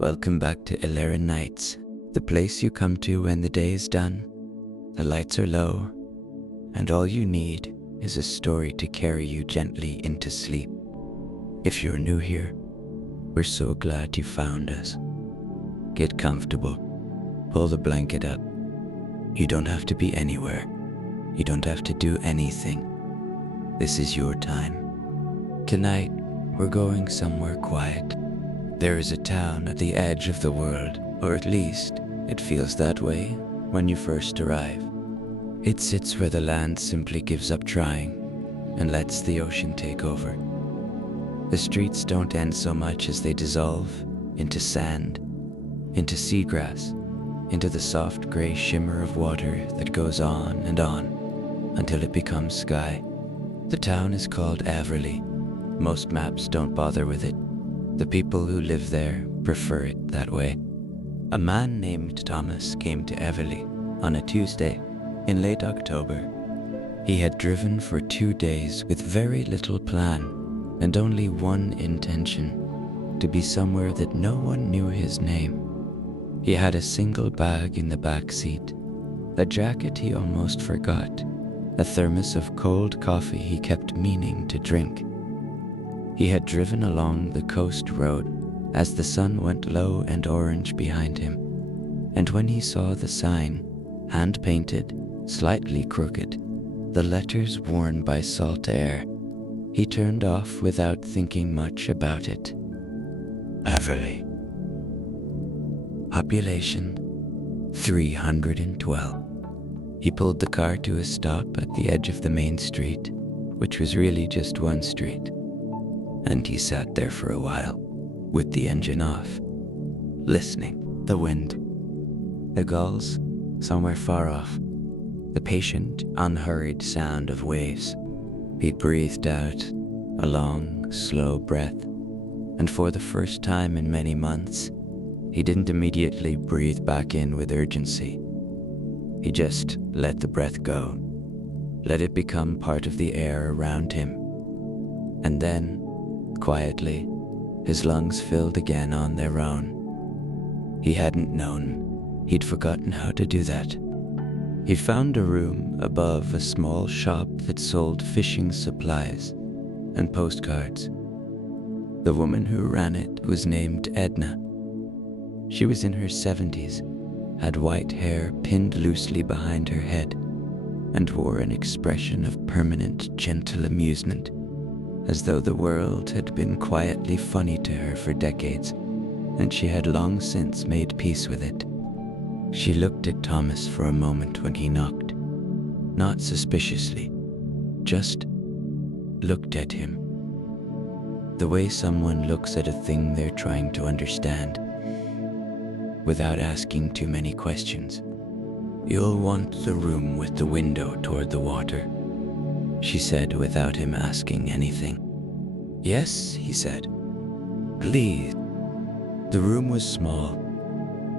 Welcome back to Elaren Nights, the place you come to when the day is done, the lights are low, and all you need is a story to carry you gently into sleep. If you're new here, we're so glad you found us. Get comfortable, pull the blanket up. You don't have to be anywhere. You don't have to do anything. This is your time. Tonight, we're going somewhere quiet. There is a town at the edge of the world, or at least it feels that way when you first arrive. It sits where the land simply gives up trying and lets the ocean take over. The streets don't end so much as they dissolve into sand, into seagrass, into the soft gray shimmer of water that goes on until it becomes sky. The town is called Everley. Most maps don't bother with it. The people who live there prefer it that way. A man named Thomas came to Everley on a Tuesday in late October. He had driven for 2 days with very little plan and only one intention: to be somewhere that no one knew his name. He had a single bag in the back seat, a jacket he almost forgot, a thermos of cold coffee he kept meaning to drink. He had driven along the coast road as the sun went low and orange behind him, and when he saw the sign, hand-painted, slightly crooked, the letters worn by salt air, he turned off without thinking much about it. Everley. Population 312. He pulled the car to a stop at the edge of the main street, which was really just one street. And he sat there for a while, with the engine off, listening. The wind, the gulls somewhere far off, the patient, unhurried sound of waves. He breathed out a long, slow breath, and for the first time in many months, he didn't immediately breathe back in with urgency. He just let the breath go, let it become part of the air around him. And then, quietly, his lungs filled again on their own. He hadn't known. He'd forgotten how to do that. He found a room above a small shop that sold fishing supplies and postcards. The woman who ran it was named Edna. She was in her 70s, had white hair pinned loosely behind her head, and wore an expression of permanent, gentle amusement, as though the world had been quietly funny to her for decades, and she had long since made peace with it. She looked at Thomas for a moment when he knocked, not suspiciously, just looked at him. The way someone looks at a thing they're trying to understand, without asking too many questions. "You'll want the room with the window toward the water," she said without him asking anything. "Yes," he said. "Please." The room was small,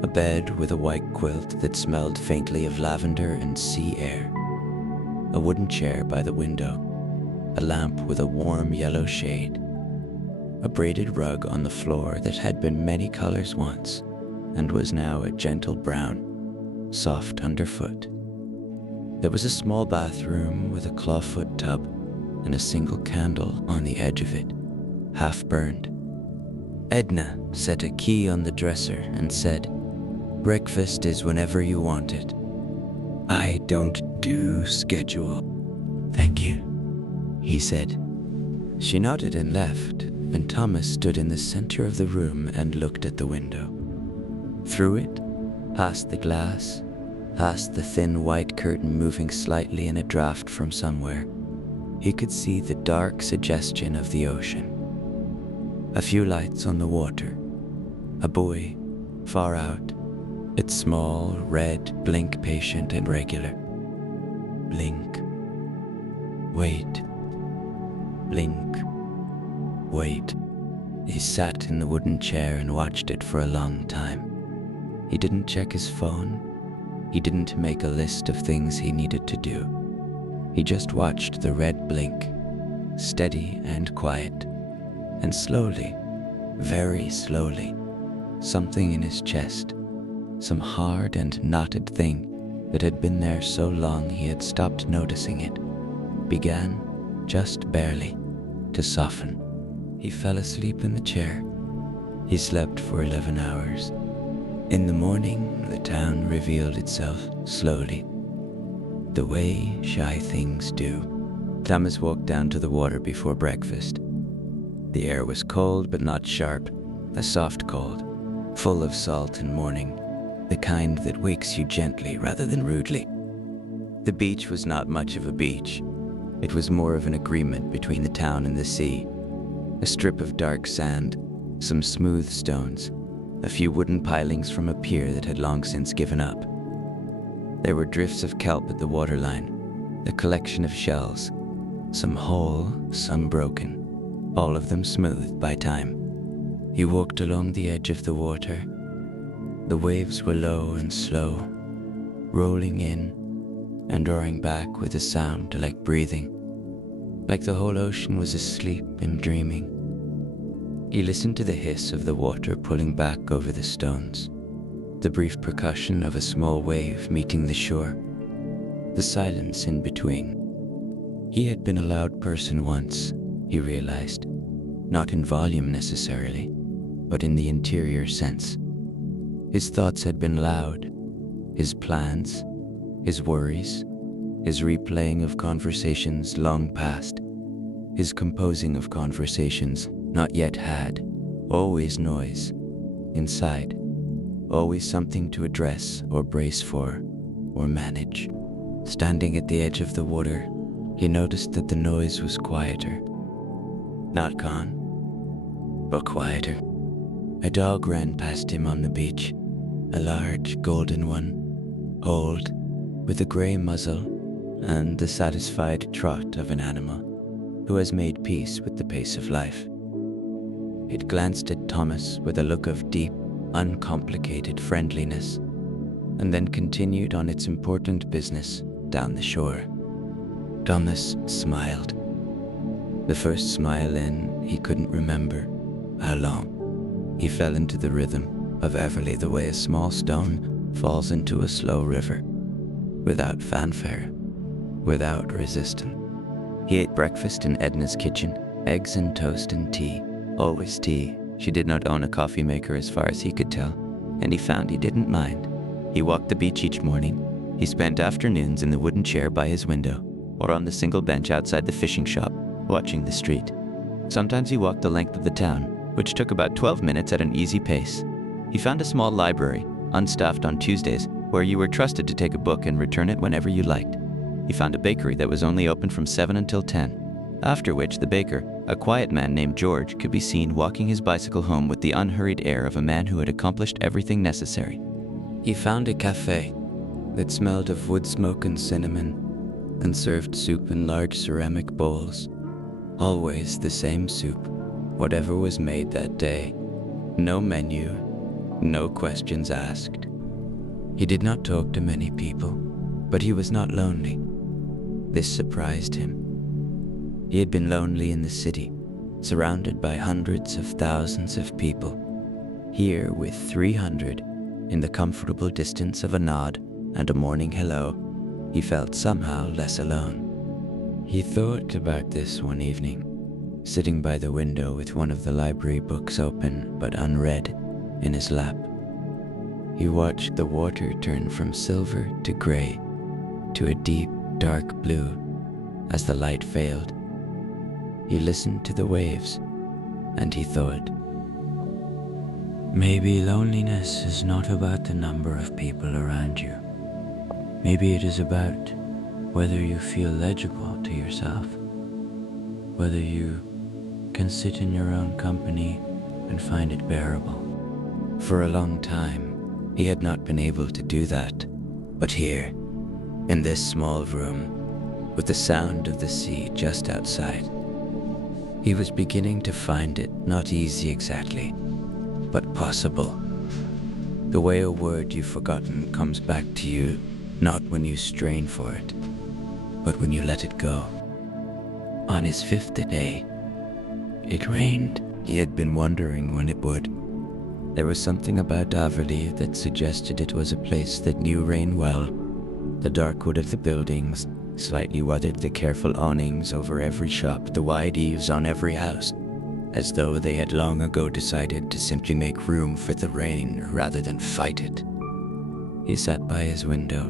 a bed with a white quilt that smelled faintly of lavender and sea air, a wooden chair by the window, a lamp with a warm yellow shade, a braided rug on the floor that had been many colors once and was now a gentle brown, soft underfoot. There was a small bathroom with a clawfoot tub and a single candle on the edge of it, half burned. Edna set a key on the dresser and said, "Breakfast is whenever you want it." "I don't do schedule." "Thank you," he said. She nodded and left, and Thomas stood in the center of the room and looked at the window. Through it, past the glass, past the thin white curtain moving slightly in a draft from somewhere, he could see the dark suggestion of the ocean. A few lights on the water, a buoy, far out, its small, red blink patient and regular. Blink. Wait. Blink. Wait. He sat in the wooden chair and watched it for a long time. He didn't check his phone. He didn't make a list of things he needed to do. He just watched the red blink, steady and quiet, and slowly, very slowly, something in his chest, some hard and knotted thing that had been there so long he had stopped noticing it, began, just barely, to soften. He fell asleep in the chair. He slept for 11 hours. In the morning, the town revealed itself slowly, the way shy things do. Thomas walked down to the water before breakfast. The air was cold but not sharp, a soft cold, full of salt and morning, the kind that wakes you gently rather than rudely. The beach was not much of a beach. It was more of an agreement between the town and the sea. A strip of dark sand, some smooth stones, a few wooden pilings from a pier that had long since given up. There were drifts of kelp at the waterline, a collection of shells, some whole, some broken, all of them smoothed by time. He walked along the edge of the water. The waves were low and slow, rolling in and roaring back with a sound like breathing, like the whole ocean was asleep and dreaming. He listened to the hiss of the water pulling back over the stones, the brief percussion of a small wave meeting the shore, the silence in between. He had been a loud person once, he realized, not in volume necessarily, but in the interior sense. His thoughts had been loud, his plans, his worries, his replaying of conversations long past, his composing of conversations not yet had, always noise, inside, always something to address or brace for or manage. Standing at the edge of the water, he noticed that the noise was quieter. Not gone, but quieter. A dog ran past him on the beach, a large golden one, old, with a grey muzzle and the satisfied trot of an animal who has made peace with the pace of life. It glanced at Thomas with a look of deep, uncomplicated friendliness, and then continued on its important business down the shore. Thomas smiled. The first smile in, he couldn't remember how long. He fell into the rhythm of Everly the way a small stone falls into a slow river, without fanfare, without resistance. He ate breakfast in Edna's kitchen, eggs and toast and tea, always tea. She did not own a coffee maker as far as he could tell, and he found he didn't mind. He walked the beach each morning. He spent afternoons in the wooden chair by his window, or on the single bench outside the fishing shop, watching the street. Sometimes he walked the length of the town, which took about 12 minutes at an easy pace. He found a small library, unstaffed on Tuesdays, where you were trusted to take a book and return it whenever you liked. He found a bakery that was only open from 7 until 10, after which the baker, a quiet man named George, could be seen walking his bicycle home with the unhurried air of a man who had accomplished everything necessary. He found a cafe that smelled of wood smoke and cinnamon and served soup in large ceramic bowls. Always the same soup, whatever was made that day. No menu, no questions asked. He did not talk to many people, but he was not lonely. This surprised him. He had been lonely in the city, surrounded by hundreds of thousands of people. Here, with 300, in the comfortable distance of a nod and a morning hello, he felt somehow less alone. He thought about this one evening, sitting by the window with one of the library books open but unread in his lap. He watched the water turn from silver to grey to a deep, dark blue as the light failed. He listened to the waves, and he thought, maybe loneliness is not about the number of people around you. Maybe it is about whether you feel legible to yourself, whether you can sit in your own company and find it bearable. For a long time, he had not been able to do that, but here, in this small room, with the sound of the sea just outside, he was beginning to find it not easy exactly, but possible. The way a word you've forgotten comes back to you, not when you strain for it, but when you let it go. On his 5th day, it rained. He had been wondering when it would. There was something about Averley that suggested it was a place that knew rain well. The dark wood of the buildings, slightly weathered, the careful awnings over every shop, the wide eaves on every house, as though they had long ago decided to simply make room for the rain rather than fight it. He sat by his window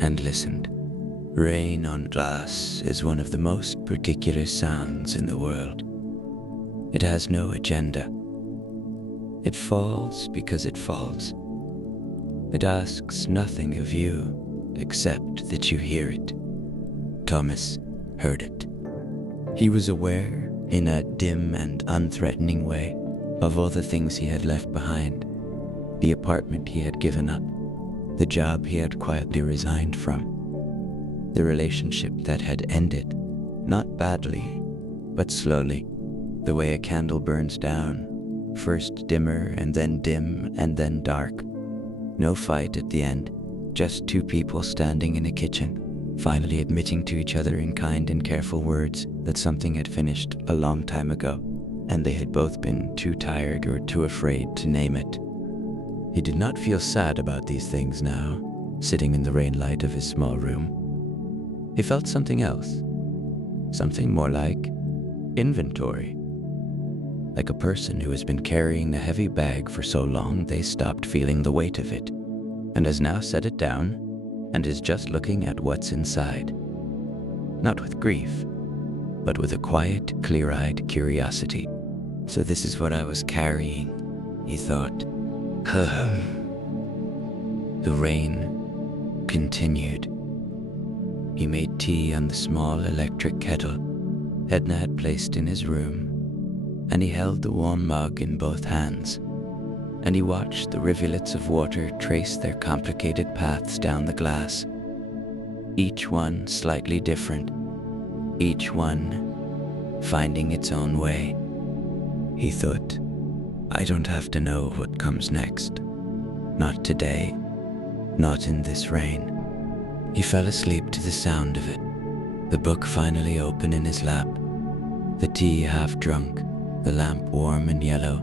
and listened. Rain on glass is one of the most particular sounds in the world. It has no agenda. It falls because it falls. It asks nothing of you except that you hear it. Thomas heard it. He was aware, in a dim and unthreatening way, of all the things he had left behind. The apartment he had given up, the job he had quietly resigned from, the relationship that had ended, not badly, but slowly, the way a candle burns down, first dimmer and then dim and then dark. No fight at the end, just two people standing in a kitchen, finally admitting to each other in kind and careful words that something had finished a long time ago, and they had both been too tired or too afraid to name it. He did not feel sad about these things now, sitting in the rain light of his small room. He felt something else, something more like inventory. Like a person who has been carrying a heavy bag for so long they stopped feeling the weight of it, and has now set it down and is just looking at what's inside. Not with grief, but with a quiet, clear-eyed curiosity. So this is what I was carrying, he thought. The rain continued. He made tea on the small electric kettle Edna had placed in his room, and he held the warm mug in both hands, and he watched the rivulets of water trace their complicated paths down the glass, each one slightly different, each one finding its own way. He thought, I don't have to know what comes next. Not today, not in this rain. He fell asleep to the sound of it, the book finally open in his lap, the tea half drunk, the lamp warm and yellow,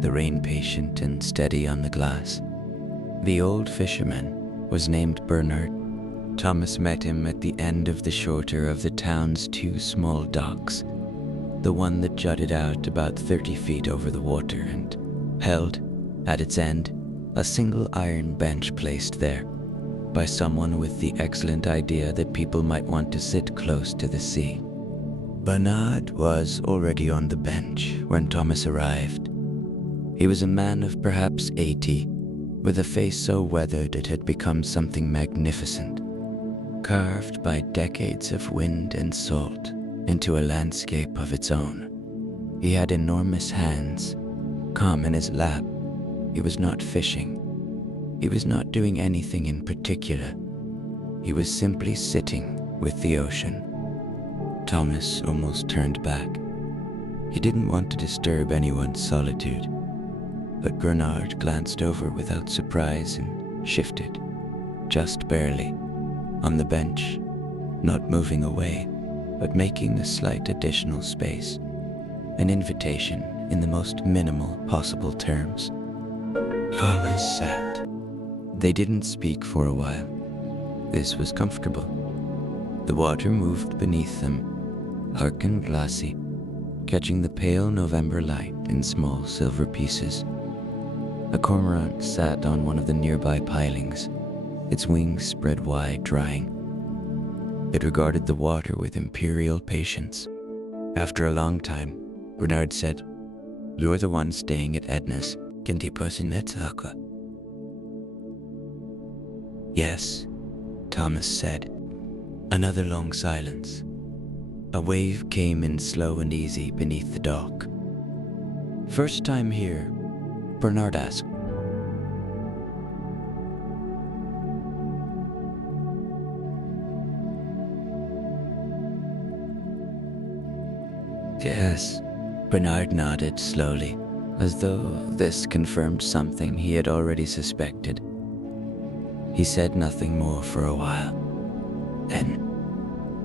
the rain patient and steady on the glass. The old fisherman was named Bernard. Thomas met him at the end of the shorter of the town's two small docks, the one that jutted out about 30 feet over the water and held, at its end, a single iron bench placed there by someone with the excellent idea that people might want to sit close to the sea. Bernard was already on the bench when Thomas arrived. He was a man of perhaps 80, with a face so weathered it had become something magnificent, carved by decades of wind and salt into a landscape of its own. He had enormous hands, calm in his lap. He was not fishing. He was not doing anything in particular. He was simply sitting with the ocean. Thomas almost turned back. He didn't want to disturb anyone's solitude, but Bernard glanced over without surprise and shifted, just barely, on the bench, not moving away, but making a slight additional space, an invitation in the most minimal possible terms. Thomas sat. They didn't speak for a while. This was comfortable. The water moved beneath them, dark and glassy, catching the pale November light in small silver pieces. A cormorant sat on one of the nearby pilings, its wings spread wide, drying. It regarded the water with imperial patience. After a long time, Bernard said, "You're the one staying at Edna's. Can you put in that aqua?" "Yes," Thomas said. Another long silence. A wave came in slow and easy beneath the dock. "First time here?" Bernard asked. "Yes," Bernard nodded slowly, as though this confirmed something he had already suspected. He said nothing more for a while. Then,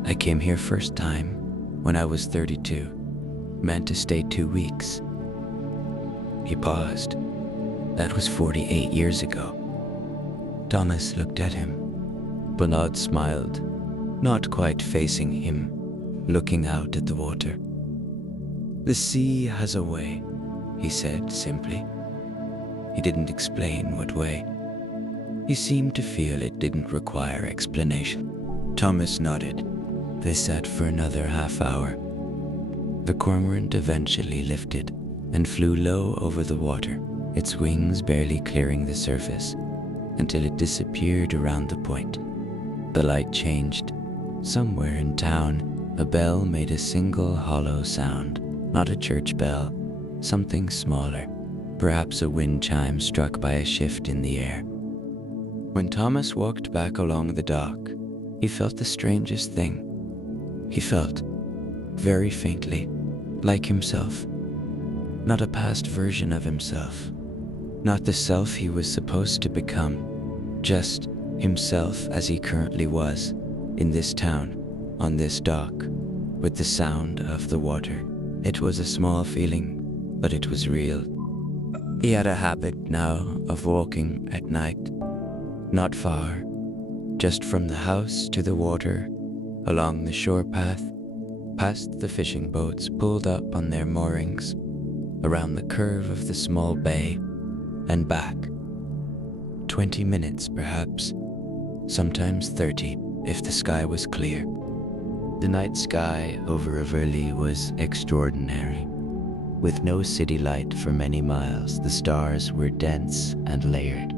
"I came here first time when I was 32, meant to stay 2 weeks." He paused, That was 48 years ago. Thomas looked at him. Bernard smiled, not quite facing him, looking out at the water. "The sea has a way," he said simply. He didn't explain what way. He seemed to feel it didn't require explanation. Thomas nodded. They sat for another half hour. The cormorant eventually lifted and flew low over the water, its wings barely clearing the surface, until it disappeared around the point. The light changed. Somewhere in town, a bell made a single hollow sound, not a church bell, something smaller, perhaps a wind chime struck by a shift in the air. When Thomas walked back along the dock, he felt the strangest thing. He felt, very faintly, like himself. Not a past version of himself. Not the self he was supposed to become. Just himself as he currently was, in this town, on this dock, with the sound of the water. It was a small feeling, but it was real. He had a habit now of walking at night. Not far, just from the house to the water, along the shore path, past the fishing boats pulled up on their moorings, around the curve of the small bay, and back. 20 minutes perhaps, sometimes 30 if the sky was clear. The night sky over Overly was extraordinary. With no city light for many miles, the stars were dense and layered.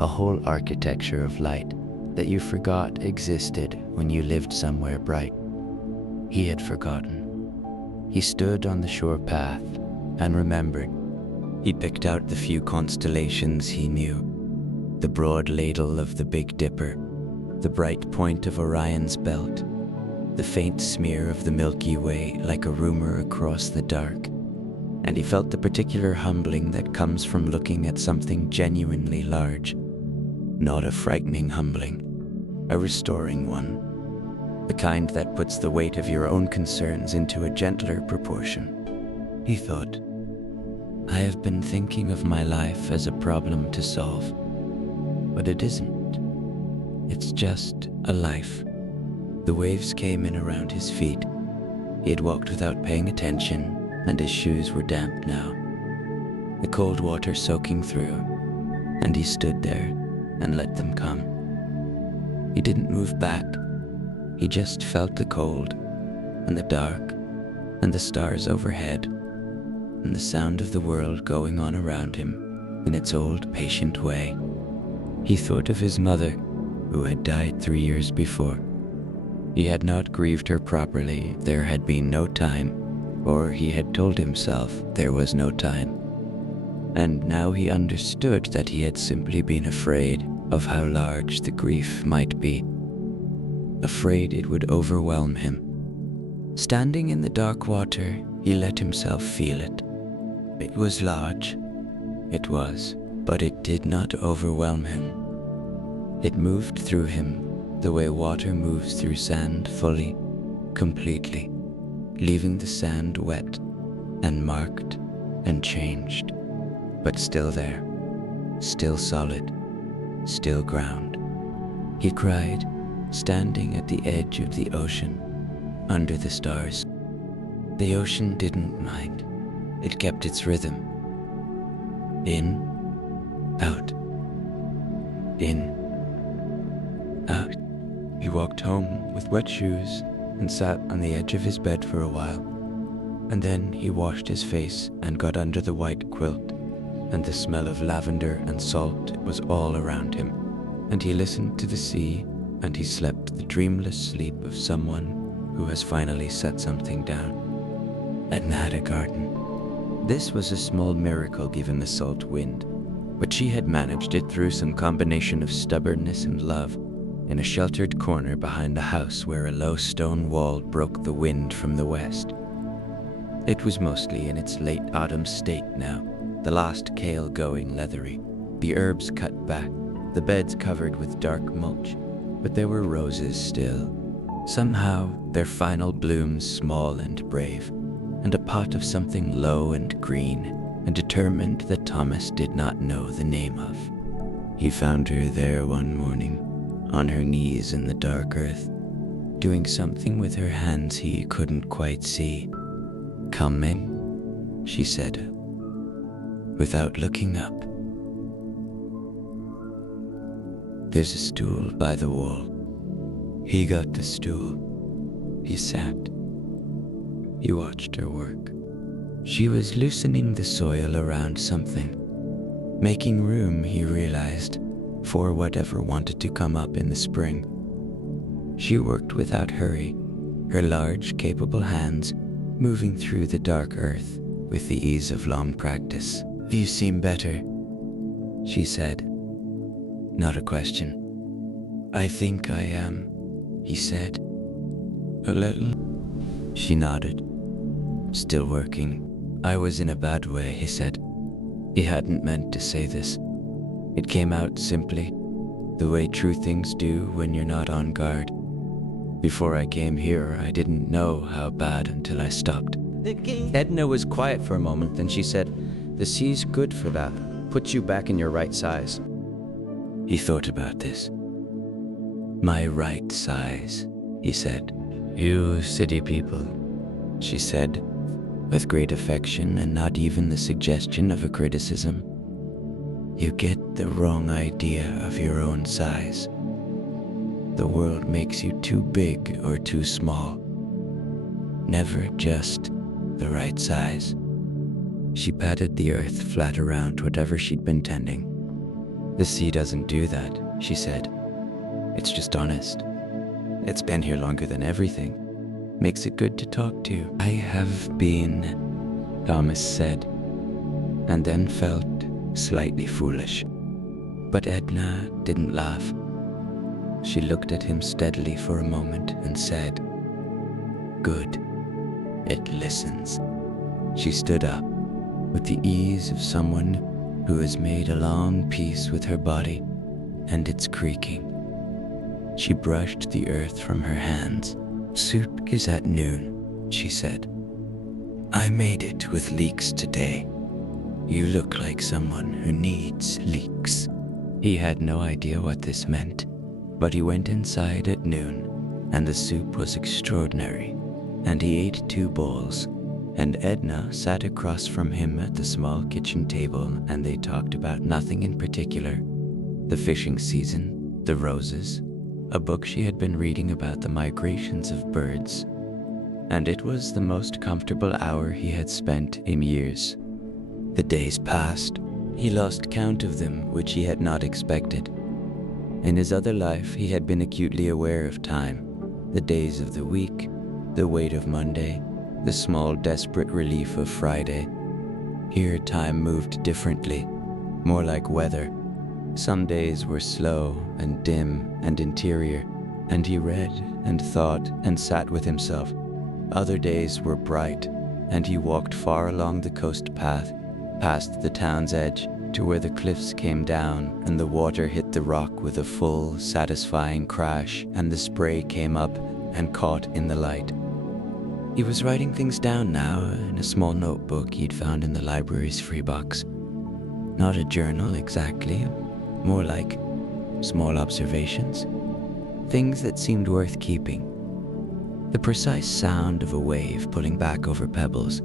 A whole architecture of light that you forgot existed when you lived somewhere bright. He had forgotten. He stood on the shore path and remembered. He picked out the few constellations he knew. The broad ladle of the Big Dipper, the bright point of Orion's belt, the faint smear of the Milky Way like a rumor across the dark. And he felt the particular humbling that comes from looking at something genuinely large. Not a frightening humbling, a restoring one. The kind that puts the weight of your own concerns into a gentler proportion. He thought, I have been thinking of my life as a problem to solve, but it isn't. It's just a life. The waves came in around his feet. He had walked without paying attention, and his shoes were damp now. The cold water soaking through, and he stood there and let them come. He didn't move back. He just felt the cold, and the dark, and the stars overhead, and the sound of the world going on around him in its old patient way. He thought of his mother, who had died 3 years before. He had not grieved her properly. There had been no time, or he had told himself there was no time. And now he understood that he had simply been afraid of how large the grief might be. Afraid it would overwhelm him. Standing in the dark water, he let himself feel it. It was large. It was, but it did not overwhelm him. It moved through him the way water moves through sand fully, completely, leaving the sand wet and marked and changed, but still there, still solid, still ground. He cried, standing at the edge of the ocean, under the stars. The ocean didn't mind. It kept its rhythm. In, out, in, out. He walked home with wet shoes and sat on the edge of his bed for a while. And then he washed his face and got under the white quilt, and the smell of lavender and salt was all around him. And he listened to the sea, and he slept the dreamless sleep of someone who has finally set something down. Edna had a garden. This was a small miracle given the salt wind, but she had managed it through some combination of stubbornness and love, in a sheltered corner behind the house where a low stone wall broke the wind from the west. It was mostly in its late autumn state now, the last kale going leathery, the herbs cut back, the beds covered with dark mulch, but there were roses still. Somehow, their final blooms small and brave, and a pot of something low and green, and determined that Thomas did not know the name of. He found her there one morning, on her knees in the dark earth, doing something with her hands he couldn't quite see. "Come in," she said, without looking up. "There's a stool by the wall." He got the stool. He sat. He watched her work. She was loosening the soil around something, making room, he realized, for whatever wanted to come up in the spring. She worked without hurry, her large, capable hands moving through the dark earth with the ease of long practice. "You seem better," she said. Not a question. "I think I am," he said. "A little?" She nodded. "Still working." "I was in a bad way," he said. He hadn't meant to say this. It came out simply, the way true things do when you're not on guard. "Before I came here, I didn't know how bad until I stopped." Edna was quiet for a moment, then she said, "The sea's good for that. Puts you back in your right size." He thought about this. "My right size," he said. "You city people," she said, with great affection and not even the suggestion of a criticism. "You get the wrong idea of your own size. The world makes you too big or too small. Never just the right size." She patted the earth flat around whatever she'd been tending. "The sea doesn't do that," she said. "It's just honest. It's been here longer than everything. Makes it good to talk to." "I have been," Thomas said, and then felt slightly foolish. But Edna didn't laugh. She looked at him steadily for a moment and said, "Good. It listens." She stood up with the ease of someone who has made a long peace with her body and its creaking. She brushed the earth from her hands. "Soup is at noon," she said. "I made it with leeks today. You look like someone who needs leeks." He had no idea what this meant, but he went inside at noon, and the soup was extraordinary, and he ate 2 bowls, and Edna sat across from him at the small kitchen table, and they talked about nothing in particular. The fishing season, the roses, a book she had been reading about the migrations of birds, and it was the most comfortable hour he had spent in years. The days passed. He lost count of them, which he had not expected. In his other life, he had been acutely aware of time, the days of the week, the weight of Monday, the small desperate relief of Friday. Here time moved differently, more like weather. Some days were slow and dim and interior, and he read and thought and sat with himself. Other days were bright, and he walked far along the coast path, past the town's edge, to where the cliffs came down and the water hit the rock with a full, satisfying crash, and the spray came up and caught in the light. He was writing things down now in a small notebook he'd found in the library's free box. Not a journal exactly, more like small observations, things that seemed worth keeping. The precise sound of a wave pulling back over pebbles,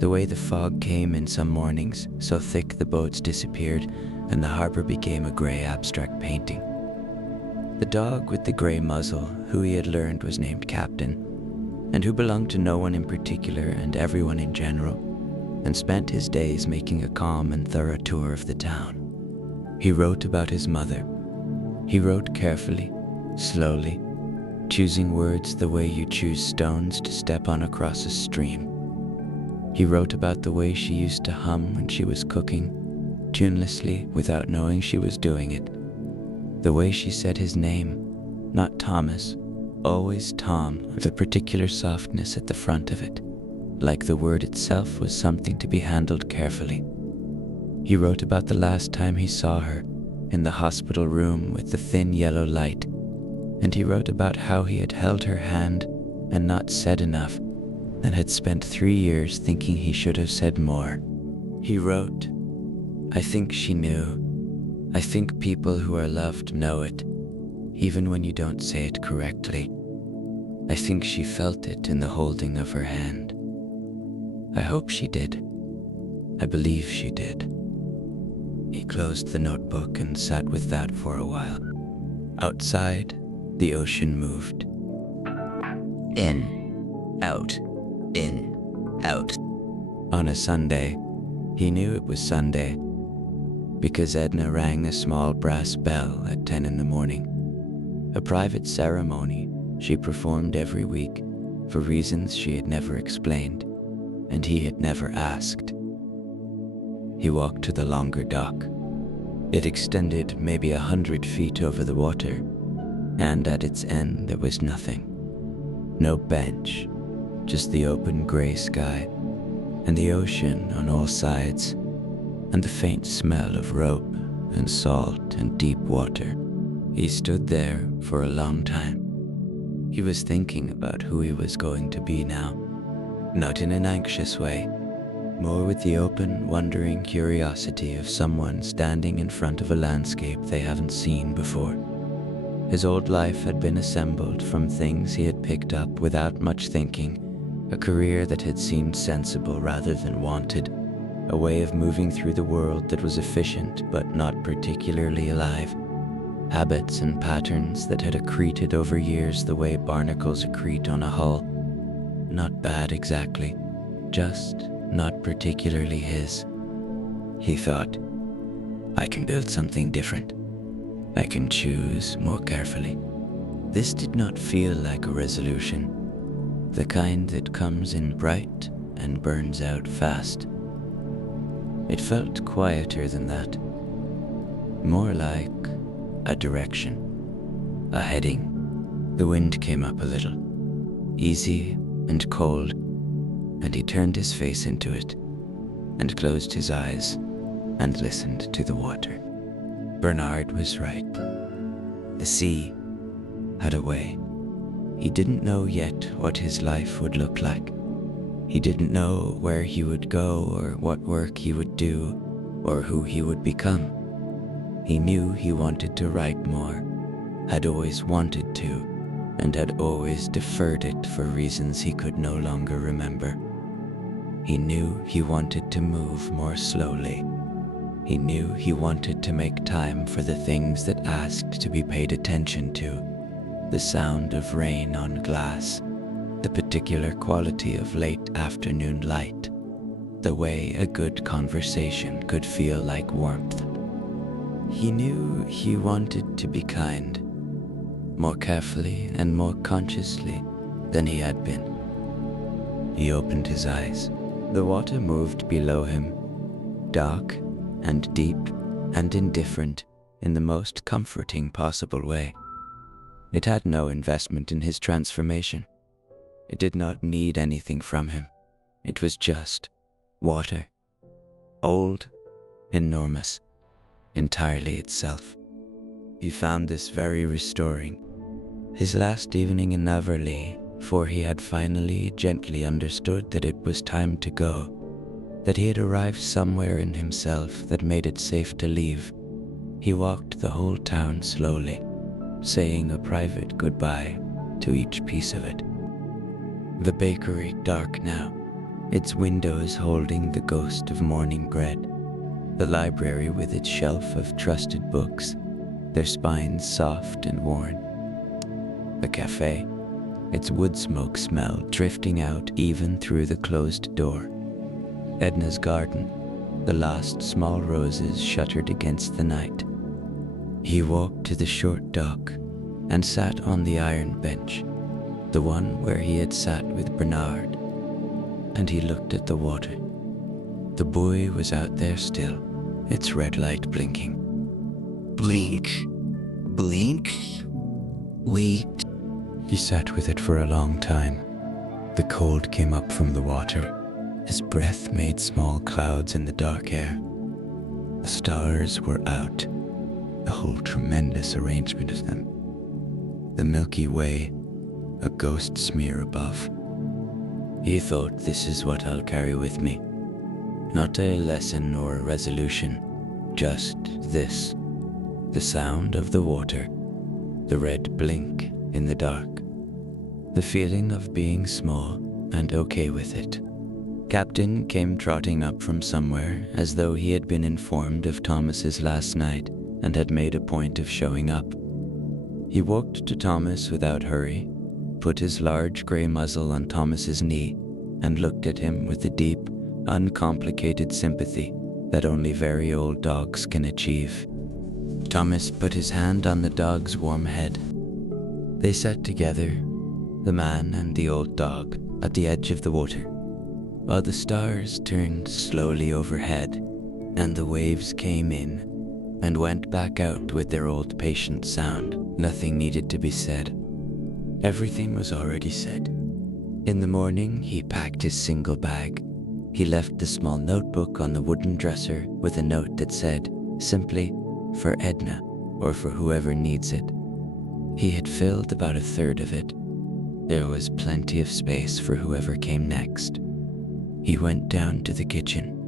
the way the fog came in some mornings, so thick the boats disappeared and the harbor became a gray abstract painting. The dog with the gray muzzle, who he had learned was named Captain, and who belonged to no one in particular and everyone in general, and spent his days making a calm and thorough tour of the town. He wrote about his mother. He wrote carefully, slowly, choosing words the way you choose stones to step on across a stream. He wrote about the way she used to hum when she was cooking, tunelessly without knowing she was doing it. The way she said his name, not Thomas, always Tom, with a particular softness at the front of it, like the word itself was something to be handled carefully. He wrote about the last time he saw her, in the hospital room with the thin yellow light, and he wrote about how he had held her hand and not said enough, and had spent 3 years thinking he should have said more. He wrote, "I think she knew. I think people who are loved know it, even when you don't say it correctly. I think she felt it in the holding of her hand. I hope she did. I believe she did." He closed the notebook and sat with that for a while. Outside, the ocean moved. In, out, in, out. On a Sunday, he knew it was Sunday because Edna rang a small brass bell at 10 in the morning. A private ceremony she performed every week for reasons she had never explained and he had never asked. He walked to the longer dock. It extended maybe 100 feet over the water, and at its end there was nothing. No bench, just the open gray sky and the ocean on all sides, and the faint smell of rope and salt and deep water. He stood there for a long time. He was thinking about who he was going to be now, not in an anxious way, more with the open, wondering curiosity of someone standing in front of a landscape they haven't seen before. His old life had been assembled from things he had picked up without much thinking, a career that had seemed sensible rather than wanted, a way of moving through the world that was efficient but not particularly alive, habits and patterns that had accreted over years the way barnacles accrete on a hull. Not bad exactly, just not particularly his. He thought, I can build something different. I can choose more carefully. This did not feel like a resolution, the kind that comes in bright and burns out fast. It felt quieter than that, more like a direction, a heading. The wind came up a little, easy and cold, and he turned his face into it and closed his eyes and listened to the water. Bernard was right. The sea had a way. He didn't know yet what his life would look like. He didn't know where he would go or what work he would do or who he would become. He knew he wanted to write more, had always wanted to, and had always deferred it for reasons he could no longer remember. He knew he wanted to move more slowly. He knew he wanted to make time for the things that asked to be paid attention to, the sound of rain on glass, the particular quality of late afternoon light, the way a good conversation could feel like warmth. He knew he wanted to be kind, more carefully and more consciously than he had been. He opened his eyes. The water moved below him, dark and deep and indifferent in the most comforting possible way. It had no investment in his transformation. It did not need anything from him. It was just water, old, enormous, entirely itself. He found this very restoring. His last evening in Naverly, for he had finally gently understood that it was time to go, that he had arrived somewhere in himself that made it safe to leave. He walked the whole town slowly, saying a private goodbye to each piece of it. The bakery dark now, its windows holding the ghost of morning bread. The library with its shelf of trusted books, their spines soft and worn. The cafe, its wood smoke smell drifting out even through the closed door. Edna's garden, the last small roses shuttered against the night. He walked to the short dock and sat on the iron bench, the one where he had sat with Bernard, and he looked at the water. The buoy was out there still, its red light blinking. Blink, blink, wait. He sat with it for a long time. The cold came up from the water. His breath made small clouds in the dark air. The stars were out, a whole tremendous arrangement of them. The Milky Way, a ghost smear above. He thought, this is what I'll carry with me. Not a lesson or a resolution, just this. The sound of the water, the red blink in the dark, the feeling of being small and okay with it. Captain came trotting up from somewhere as though he had been informed of Thomas's last night and had made a point of showing up. He walked to Thomas without hurry, put his large grey muzzle on Thomas's knee, and looked at him with the deep, uncomplicated sympathy that only very old dogs can achieve. Thomas put his hand on the dog's warm head. They sat together, the man and the old dog, at the edge of the water, while the stars turned slowly overhead and the waves came in and went back out with their old patient sound. Nothing needed to be said. Everything was already said. In the morning, he packed his single bag. He left the small notebook on the wooden dresser with a note that said, simply, "For Edna," or for whoever needs it. He had filled about a third of it. There was plenty of space for whoever came next. He went down to the kitchen.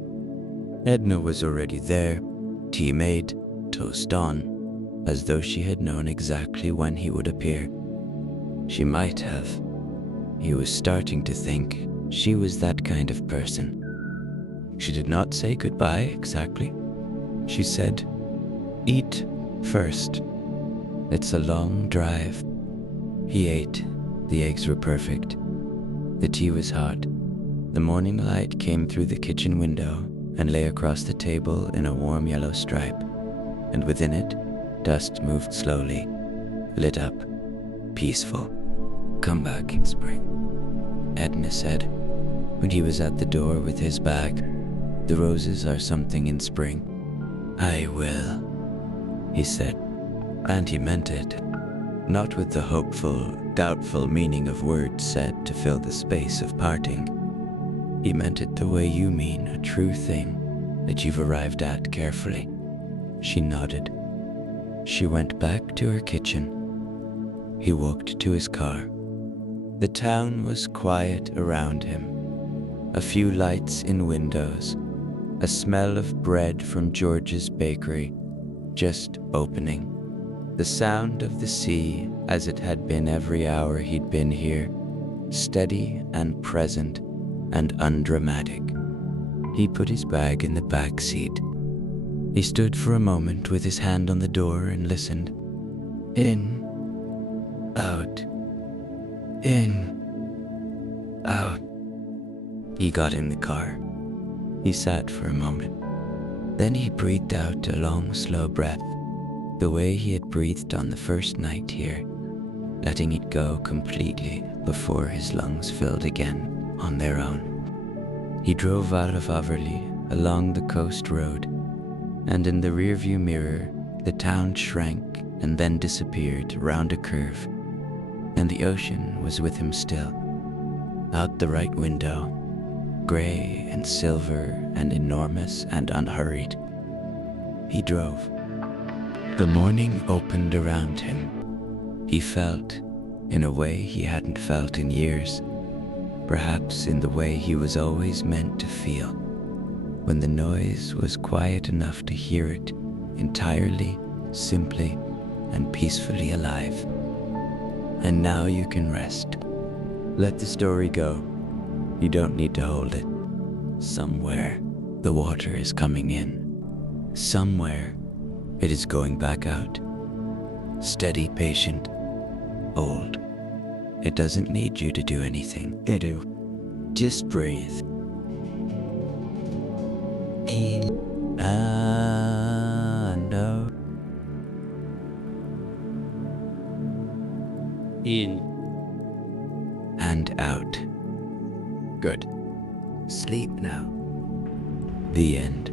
Edna was already there, tea made, toast on, as though she had known exactly when he would appear. She might have. He was starting to think she was that kind of person. She did not say goodbye exactly. She said, "Eat first. It's a long drive." He ate. The eggs were perfect. The tea was hot. The morning light came through the kitchen window and lay across the table in a warm yellow stripe, and within it, dust moved slowly, lit up, peaceful. "Come back in spring," Edna said, when he was at the door with his bag. "The roses are something in spring." "I will," he said, and he meant it, not with the hopeful, doubtful meaning of words said to fill the space of parting. He meant it the way you mean a true thing that you've arrived at carefully. She nodded. She went back to her kitchen. He walked to his car. The town was quiet around him. A few lights in windows, a smell of bread from George's bakery, just opening. The sound of the sea as it had been every hour he'd been here, steady and present and undramatic. He put his bag in the back seat. He stood for a moment with his hand on the door and listened. In, out, in, out. He got in the car. He sat for a moment. Then he breathed out a long, slow breath, the way he had breathed on the first night here, letting it go completely before his lungs filled again on their own. He drove out of Overley along the coast road, and in the rearview mirror, the town shrank and then disappeared round a curve, and the ocean was with him still. Out the right window, grey and silver and enormous and unhurried, he drove. The morning opened around him. He felt, in a way he hadn't felt in years, perhaps in the way he was always meant to feel, when the noise was quiet enough to hear it entirely, simply, and peacefully alive. And now you can rest. Let the story go. You don't need to hold it. Somewhere, the water is coming in. Somewhere, it is going back out. Steady, patient, old. It doesn't need you to do anything. They do. Just breathe. In and out. In and out. Good. Sleep now. The end.